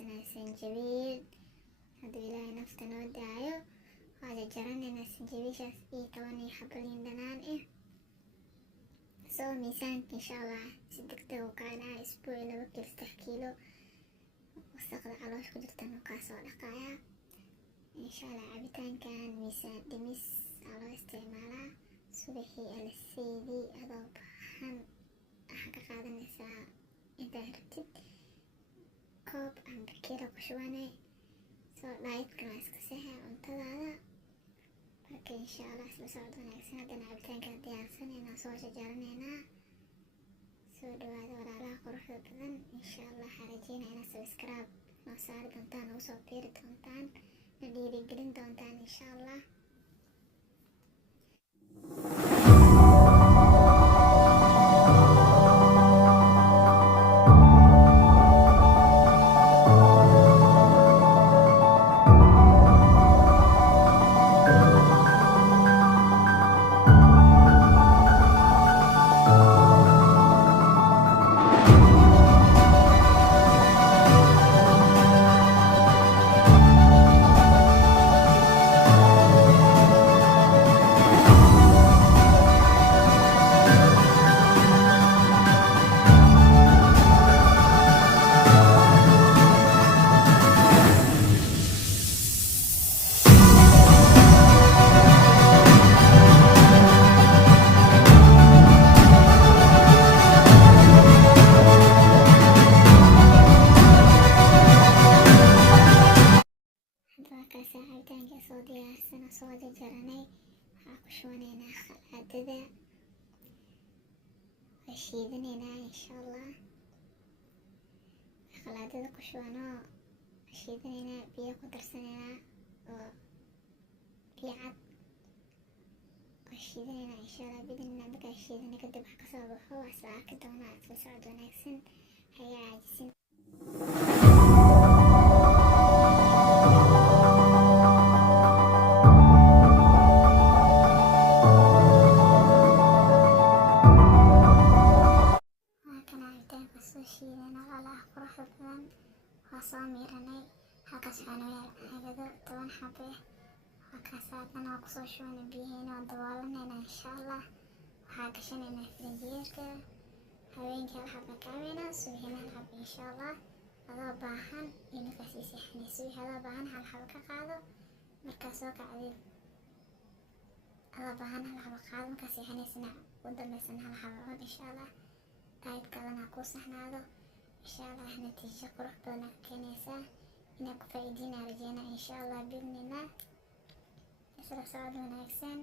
haysanaa sanjabiil. hadduu ilaahay nafta noo daayo waa jarjaraneynaa sanjabiishaas iyo 10 xabo liin dhanaan ah. soo miisaanka insha allah si degdeg u kacnaa isbuuci 2 kiilo 3 kiilo. wasaqda caloosha ku jirtana wuu kaa soo dhaqayaa insha allah. cabitaankan miisaan dhimis aa loo isticmaalaa. subaxii alaseydii adoo baahan waxaa ka qaadanaysaa intaad rabtid koob ama bakeeri ku shubanay. soo dhaayidkana waa iska saxa cuntadaada. marka insha allah isla socod wanaagsan. haddana cabitaanka diyaarsaneynaa soo jarjaraneynaa. soo dhawaada walaalaha quruxda badan. insha allah waxaa rajeynaa inaad subscribe noo saari doontaan, nagu soo biiri doontaan, na dhiirigelin doontaan insha allah. cabitaanka soo diyaarsana soo jarjaranay. waxaa ku shubaneynaa khalaadada, waa shiidaneynaa insha allah. khalaadada ku shubanoo shiidaneynaa, biyo ku darsaneynaa oo biyo cad waa shiidaneynaa insha allah. bidnina markaa shiidana kadib wax kasoo baxo waa isla arki doonaa. isla socod wanaagsan, hayaa caajisin. shiidana walaalaha quruxda badan waa soo miiranay. halkaas waxaa noo yaal caagado 10 xabo ah. halkaas haddana waa kusoo shubanay biyaheena, waa daboolanayna insha allah. waxaa gashanaynaa firinjeerka. habeenkii hal xabo ka cabeynaa, subaxina hal xabo insha allah. adoo baahan iyo markaas ii seexanay. subaxi adoo baahan hal xabo ka qaado, markaas soo kacdid adoo baahan hal xabo qaado, markaas seexanaysana u dambeysana hal xabo cun insha allah. daayidkaadana kuu saxnaado insha allah. natiijo qurux badan aa ka keenaysaa. inaad ku faa'iidiina rajeynaa insha allah. bidnillah isla socod wanaagsan.